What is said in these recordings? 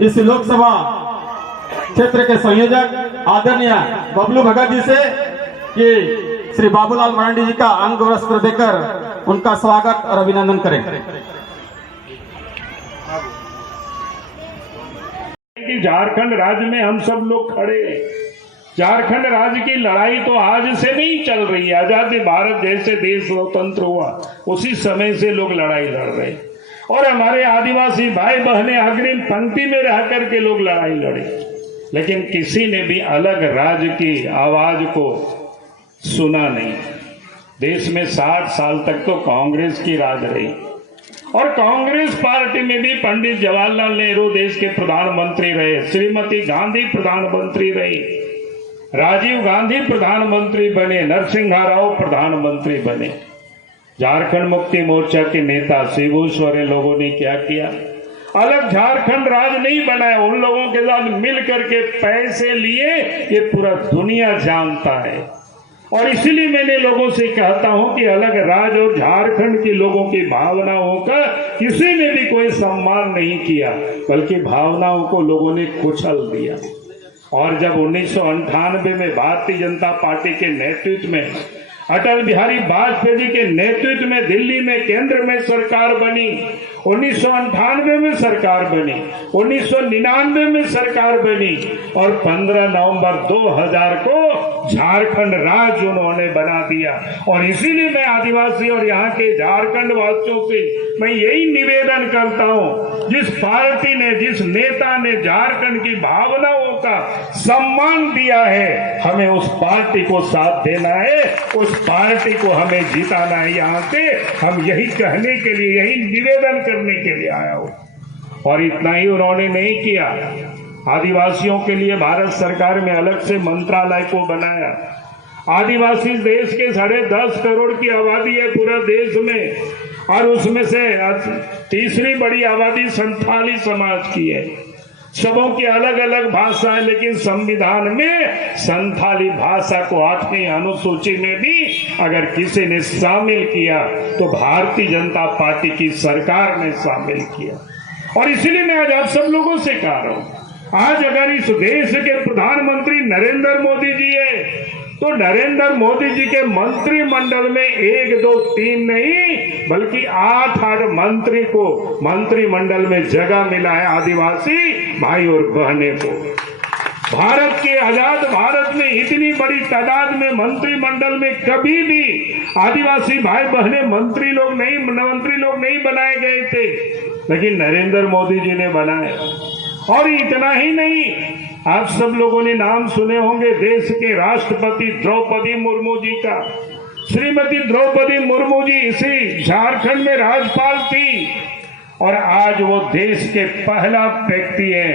इस लोकसभा क्षेत्र के संयोजक आदरणीय बबलू भगत जी से कि श्री बाबूलाल मरांडी जी का अंग वस्त्र देकर उनका स्वागत और अभिनंदन करें। कि झारखंड राज्य में हम सब लोग खड़े हैं। झारखंड राज्य की लड़ाई तो आज से नहीं चल रही है। आजादी भारत जैसे देश स्वतंत्र हुआ उसी समय से लोग लड़ाई लड़ रहे हैं और हमारे आदिवासी भाई बहनें अग्रिम पंक्ति में रह करके लोग लड़ाई लड़े, लेकिन किसी ने भी अलग राज्य की आवाज को सुना नहीं। देश में 60 साल तक तो कांग्रेस की राज रही और कांग्रेस पार्टी में भी पंडित जवाहरलाल नेहरू देश के प्रधानमंत्री रहे, श्रीमती गांधी प्रधानमंत्री रही, राजीव गांधी प्रधानमंत्री बने, नरसिंह राव प्रधानमंत्री बने। झारखंड मुक्ति मोर्चा के नेता शिबू सोरेन लोगों ने क्या किया? अलग झारखंड राज्य नहीं बनाया, उन लोगों के साथ मिल करके पैसे लिए, ये पूरा दुनिया जानता है। और इसलिए मैंने लोगों से कहता हूं कि अलग राज्य और झारखंड के लोगों की भावनाओं का किसी ने भी कोई सम्मान नहीं किया, बल्कि भावनाओं को लोगों ने कुचल दिया। और जब 1998 में भारतीय जनता पार्टी के नेतृत्व में, अटल बिहारी वाजपेयी जी के नेतृत्व में दिल्ली में केंद्र में सरकार बनी, 1998 में सरकार बनी, 1999 में सरकार बनी और 15 नवंबर 2000 को झारखंड राज्य उन्होंने बना दिया। और इसीलिए मैं आदिवासी और यहाँ के झारखंड वासियों से मैं यही निवेदन करता हूँ, जिस पार्टी ने, जिस नेता ने झारखंड की भावनाओं का सम्मान दिया है, हमें उस पार्टी को साथ देना है, उस पार्टी को हमें जिताना है। यहाँ से हम यही कहने के लिए, यही निवेदन करने के लिए आया हूँ। और इतना ही उन्होंने नहीं किया, आदिवासियों के लिए भारत सरकार में अलग से मंत्रालय को बनाया। आदिवासी देश के 10.5 करोड़ की आबादी है पूरा देश में, और उसमें से तीसरी बड़ी आबादी संथाली समाज की है। सबों की अलग अलग भाषा है, लेकिन संविधान में संथाली भाषा को 8वीं अनुसूची में भी अगर किसी ने शामिल किया तो भारतीय जनता पार्टी की सरकार ने शामिल किया। और इसलिए मैं आज आप सब लोगों से कह रहा हूं, आज अगर इस देश के प्रधानमंत्री नरेंद्र मोदी जी है तो नरेंद्र मोदी जी के मंत्रिमंडल में 1, 2, 3 नहीं बल्कि 8 मंत्री को मंत्रिमंडल में जगह मिला है आदिवासी भाई और बहने को। भारत के आजाद भारत में इतनी बड़ी तादाद में मंत्रिमंडल में कभी भी आदिवासी भाई बहने मंत्री लोग नहीं बनाए गए थे, लेकिन नरेंद्र मोदी जी ने बनाए। और इतना ही नहीं, आप सब लोगों ने नाम सुने होंगे देश के राष्ट्रपति द्रौपदी मुर्मू जी का। श्रीमती द्रौपदी मुर्मू जी इसी झारखंड में राज्यपाल थी और आज वो देश के पहला व्यक्ति है,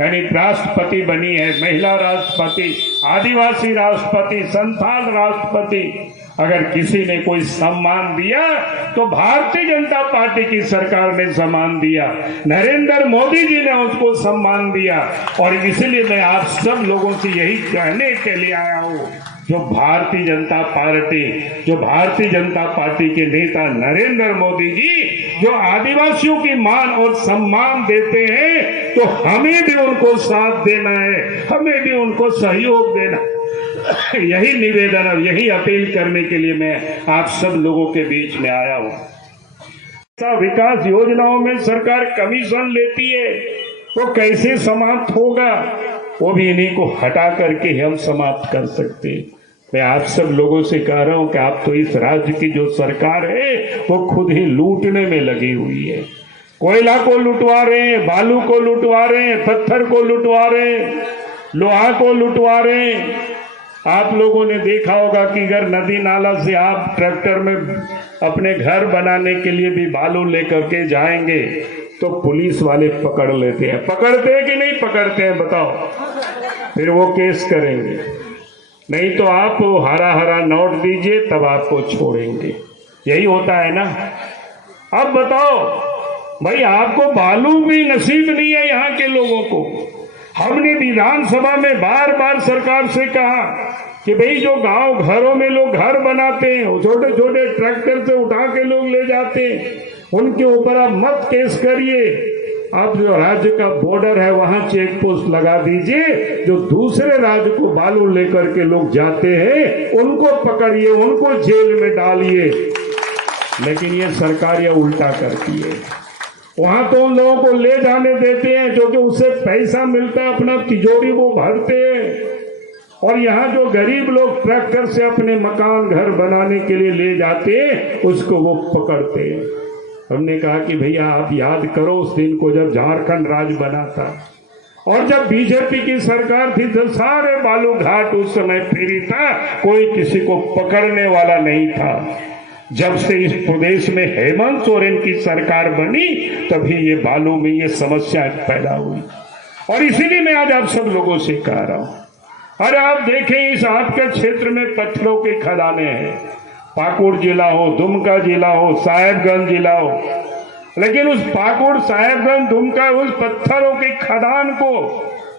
यानी राष्ट्रपति बनी है, महिला राष्ट्रपति, आदिवासी राष्ट्रपति, संथाल राष्ट्रपति। अगर किसी ने कोई सम्मान दिया तो भारतीय जनता पार्टी की सरकार ने सम्मान दिया, नरेंद्र मोदी जी ने उसको सम्मान दिया। और इसलिए मैं आप सब लोगों से यही कहने के लिए आया हूँ, जो भारतीय जनता पार्टी के नेता नरेंद्र मोदी जी जो आदिवासियों की मान और सम्मान देते हैं, तो हमें भी उनको साथ देना है, हमें भी उनको सहयोग देना है। यही निवेदन और यही अपील करने के लिए मैं आप सब लोगों के बीच में आया हूँ। विकास योजनाओं में सरकार कमीशन लेती है, वो कैसे समाप्त होगा, वो भी इन्हीं को हटा करके हम समाप्त कर सकते हैं। मैं आप सब लोगों से कह रहा हूं कि आप तो इस राज्य की जो सरकार है वो खुद ही लूटने में लगी हुई है। कोयला को लुटवा रहे हैं, बालू को लुटवा रहे हैं, पत्थर को लुटवा रहे हैं, लोहा को लुटवा रहे हैं। आप लोगों ने देखा होगा कि अगर नदी नाला से आप ट्रैक्टर में अपने घर बनाने के लिए भी बालू लेकर के जाएंगे तो पुलिस वाले पकड़ लेते हैं। पकड़ते हैं कि नहीं पकड़ते हैं बताओ? फिर वो केस करेंगे। नहीं तो आप हरा हरा नोट दीजिए तब आपको छोड़ेंगे। यही होता है ना। अब बताओ भाई, आपको बालू भी नसीब नहीं है यहाँ के लोगों को। हमने विधानसभा में बार बार सरकार से कहा कि भाई जो गांव घरों में लोग घर बनाते हैं, छोटे छोटे ट्रैक्टर से उठा के लोग ले जाते हैं, उनके ऊपर आप मत केस करिए। आप जो राज्य का बॉर्डर है वहां चेक पोस्ट लगा दीजिए, जो दूसरे राज्य को बालू लेकर के लोग जाते हैं उनको पकड़िए, उनको जेल में डालिए। लेकिन ये सरकार ये उल्टा करती है। वहां तो उन लोगों को ले जाने देते हैं जो कि उससे पैसा मिलता है, अपना तिजोरी वो भरते हैं, और यहाँ जो गरीब लोग ट्रैक्टर से अपने मकान घर बनाने के लिए ले जाते हैं उसको वो पकड़ते हैं। हमने कहा कि भैया आप याद करो उस दिन को जब झारखंड राज्य बना था और जब बीजेपी की सरकार थी तो सारे बालू घाट उस समय फ्री था, कोई किसी को पकड़ने वाला नहीं था। जब से इस प्रदेश में हेमंत सोरेन की सरकार बनी तभी ये बालू में ये समस्या पैदा हुई। और इसीलिए मैं आज आप सब लोगों से कह रहा हूं, अरे आप देखें इस आपके क्षेत्र में पत्थरों के खदानें हैं, पाकुड़ जिला हो, दुमका जिला हो, साहेबगंज जिला हो, लेकिन उस पाकुड़, साहेबगंज, दुमका उस पत्थरों के खदान को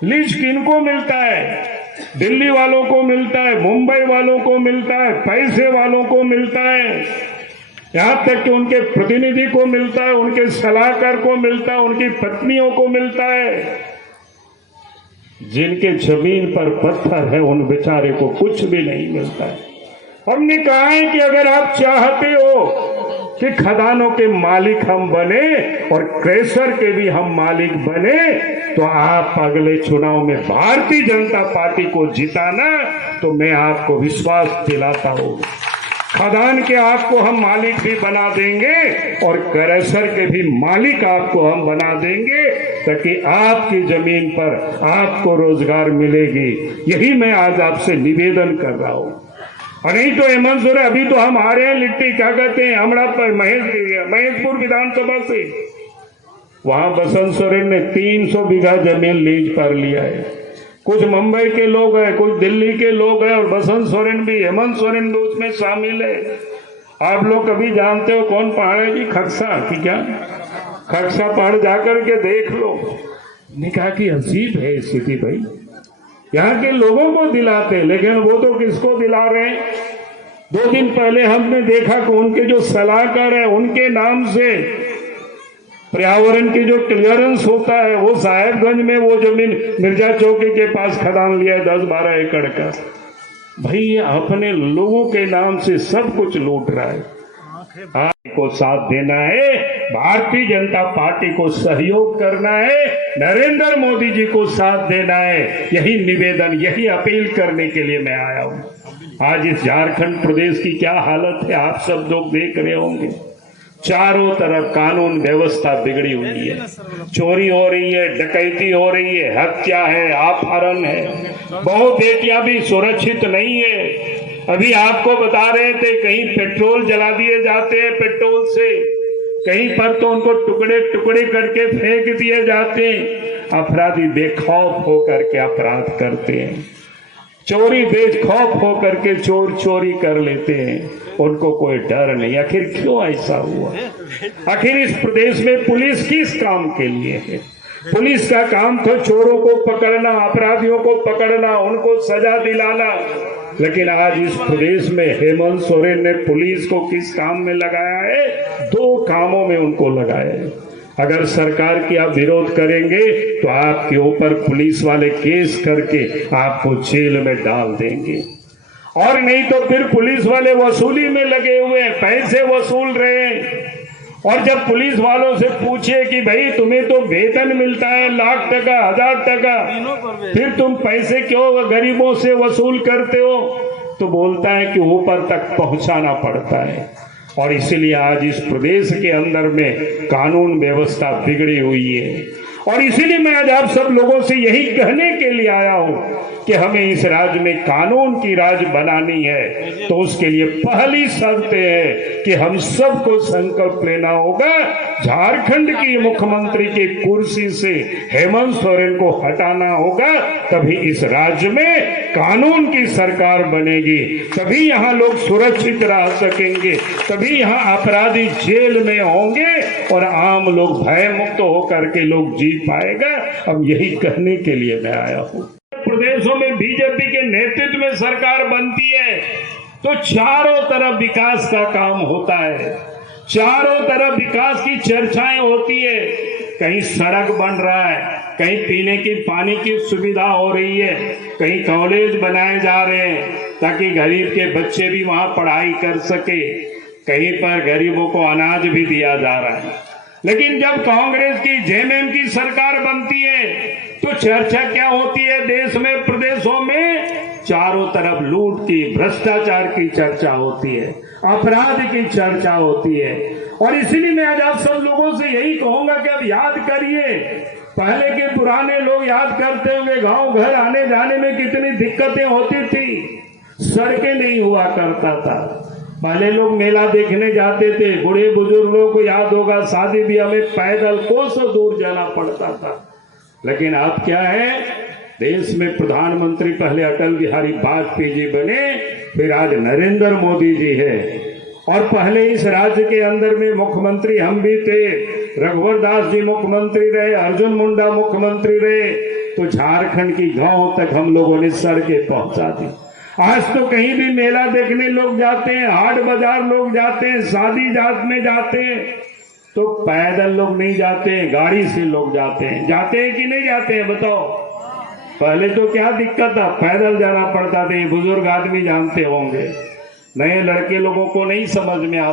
लीज किनको मिलता है? दिल्ली वालों को मिलता है, मुंबई वालों को मिलता है, पैसे वालों को मिलता है, यहां तक कि उनके प्रतिनिधि को मिलता है, उनके सलाहकार को मिलता है, उनकी पत्नियों को मिलता है। जिनके जमीन पर पत्थर है उन बेचारे को कुछ भी नहीं मिलता है। हमने कहा है कि अगर आप चाहते हो कि खदानों के मालिक हम बने और क्रेशर के भी हम मालिक बने तो आप अगले चुनाव में भारतीय जनता पार्टी को जिताना, तो मैं आपको विश्वास दिलाता हूं खदान के आपको हम मालिक भी बना देंगे और क्रेशर के भी मालिक आपको हम बना देंगे, ताकि आपकी जमीन पर आपको रोजगार मिलेगी। यही मैं आज आपसे निवेदन कर रहा हूं। और नहीं तो हेमंत सोरेन, अभी तो हम आ रहे हैं लिट्टी क्या कहते हैं हमारा महेशपुर विधानसभा से, वहां बसंत सोरेन ने 300 बीघा जमीन लीज पर लिया है। कुछ मुंबई के लोग हैं, कुछ दिल्ली के लोग हैं, और बसंत सोरेन भी, हेमंत सोरेन भी उसमें शामिल है। आप लोग कभी जानते हो कौन पहाड़ है जी? खक्सा की क्या? खक्सा पहाड़ जाकर के देख लो। ने कहा कि अजीब है स्थिति भाई, यहाँ के लोगों को दिलाते, लेकिन वो तो किसको दिला रहे हैं? 2 दिन पहले हमने देखा कि उनके जो सलाहकार है उनके नाम से पर्यावरण की जो क्लियरेंस होता है वो साहेबगंज में वो जमीन मिर्जा चौकी के पास खदान लिया है 10-12 एकड़ का। भाई ये अपने लोगों के नाम से सब कुछ लूट रहा है। आपको साथ देना है, भारतीय जनता पार्टी को सहयोग करना है, नरेंद्र मोदी जी को साथ देना है। यही निवेदन, यही अपील करने के लिए मैं आया हूं। आज इस झारखंड प्रदेश की क्या हालत है आप सब लोग देख रहे होंगे। चारों तरफ कानून व्यवस्था बिगड़ी हुई है, चोरी हो रही है, डकैती हो रही है, हत्या है, अपहरण है, बहु बेटियां भी सुरक्षित नहीं है। अभी आपको बता रहे थे कहीं पेट्रोल जला दिए जाते हैं पेट्रोल से, कहीं पर तो उनको टुकड़े टुकड़े करके फेंक दिए जाते हैं। अपराधी बेखौफ होकर के अपराध करते हैं, चोरी बेखौफ होकर के चोर चोरी कर लेते हैं, उनको कोई डर नहीं। आखिर क्यों ऐसा हुआ? आखिर इस प्रदेश में पुलिस किस काम के लिए है? पुलिस का काम तो चोरों को पकड़ना, अपराधियों को पकड़ना, उनको सजा दिलाना। लेकिन आज इस प्रदेश में हेमंत सोरेन ने पुलिस को किस काम में लगाया है? 2 कामों में उनको लगाया है। अगर सरकार की आप विरोध करेंगे तो आपके ऊपर पुलिस वाले केस करके आपको जेल में डाल देंगे, और नहीं तो फिर पुलिस वाले वसूली में लगे हुए हैं, पैसे वसूल रहे हैं। और जब पुलिस वालों से पूछे कि भाई तुम्हें तो वेतन मिलता है लाख टका, 1000 टका, फिर तुम पैसे क्यों गरीबों से वसूल करते हो? तो बोलता है कि ऊपर तक पहुंचाना पड़ता है। और इसीलिए आज इस प्रदेश के अंदर में कानून व्यवस्था बिगड़ी हुई है। और इसीलिए मैं आज आप सब लोगों से यही कहने के लिए आया हूं कि हमें इस राज्य में कानून की राज बनानी है, तो उसके लिए पहली शर्त है कि हम सबको संकल्प लेना होगा, झारखंड की मुख्यमंत्री की कुर्सी से हेमंत सोरेन को हटाना होगा, तभी इस राज्य में कानून की सरकार बनेगी, तभी यहाँ लोग सुरक्षित रह सकेंगे, तभी यहाँ अपराधी जेल में होंगे और आम लोग भय मुक्त होकर के लोग जी पाएगा। अब यही कहने के लिए मैं आया हूँ। प्रदेशों में बीजेपी के नेतृत्व में सरकार बनती है तो चारों तरफ विकास का काम होता है, चारों तरफ विकास की चर्चाएं होती है। कहीं सड़क बन रहा है, कहीं पीने की पानी की सुविधा हो रही है, कहीं कॉलेज बनाए जा रहे हैं ताकि गरीब के बच्चे भी वहां पढ़ाई कर सके, कहीं पर गरीबों को अनाज भी दिया जा रहा है। लेकिन जब कांग्रेस की जेएमएम की सरकार बनती है तो चर्चा क्या होती है? देश में, प्रदेशों में चारों तरफ लूट की, भ्रष्टाचार की चर्चा होती है, अपराध की चर्चा होती है। और इसीलिए मैं आज आप सब लोगों से यही कहूंगा कि अब याद करिए, पहले के पुराने लोग याद करते होंगे गांव घर आने जाने में कितनी दिक्कतें होती थी, सड़कें नहीं हुआ करता था। पहले लोग मेला देखने जाते थे, बूढ़े बुजुर्गों को याद होगा शादी ब्याह में पैदल कोसों दूर जाना पड़ता था। लेकिन अब क्या है, देश में प्रधानमंत्री पहले अटल बिहारी वाजपेयी जी बने, फिर आज नरेंद्र मोदी जी है। और पहले इस राज्य के अंदर में मुख्यमंत्री हम भी थे, रघुवर दास जी मुख्यमंत्री रहे, अर्जुन मुंडा मुख्यमंत्री रहे, तो झारखंड की गांव तक हम लोगों ने सड़कें पहुंचा दी। आज तो कहीं भी मेला देखने लोग जाते हैं, हाट बाजार लोग जाते हैं, शादी जात में जाते हैं, तो पैदल लोग नहीं जाते हैं, गाड़ी से लोग जाते हैं। जाते हैं कि नहीं जाते हैं बताओ? पहले तो क्या दिक्कत था, पैदल जाना पड़ता था, ये बुजुर्ग आदमी जानते होंगे, नए लड़के लोगों को नहीं समझ में आ